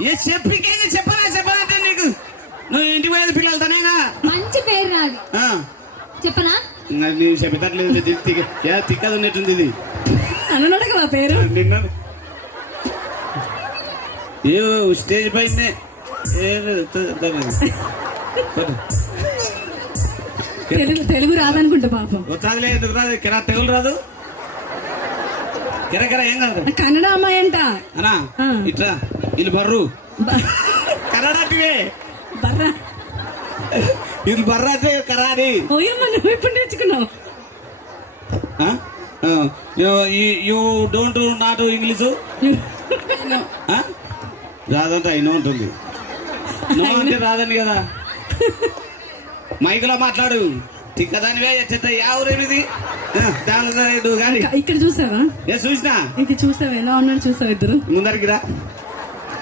ఏ చెప్పికేగా చెప్పాలంటే నీకు నువ్వు ఇంటికి పోయేది పిల్లలతోనేగా మంచి పేరు రాదు చెప్పనా నీవు చెప్పేటట్లేదు తిక్కది ఉన్నట్టుంది ఇది అన్నాడు కదా పేరు నిన్న ఏ స్టేజ్ పైన తెలుగు రాదనుకుంటా పాపం వచ్చాదిలే ఎందుకు రాదు కిరా తెలుగు రాదు కిరకిర ఏం కాదు కన్నడ అమ్మాయి అంట అనా ఇట్లా వీళ్ళు బర్రు కన్నడ బర్రా వీళ్ళు బర్ర అంటే కరాని ఓయమ్మ నువ్వు ఎప్పుడు నేర్చుకున్నావు యూ డోంట్ నాట్ ఇంగ్లీషు రాదంటే అయినా ఉంటుంది నువ్వు అంటే రాదండి కదా మైకులో మాట్లాడు తిక్కదానివే ఎట్ట ఎవరేమిది నువ్వు కానీ ఇక్కడ చూసావా చూసినా ఇది చూసావా ఎలా ఉన్నాడు చూసావు ఇద్దరు ముందరికి రా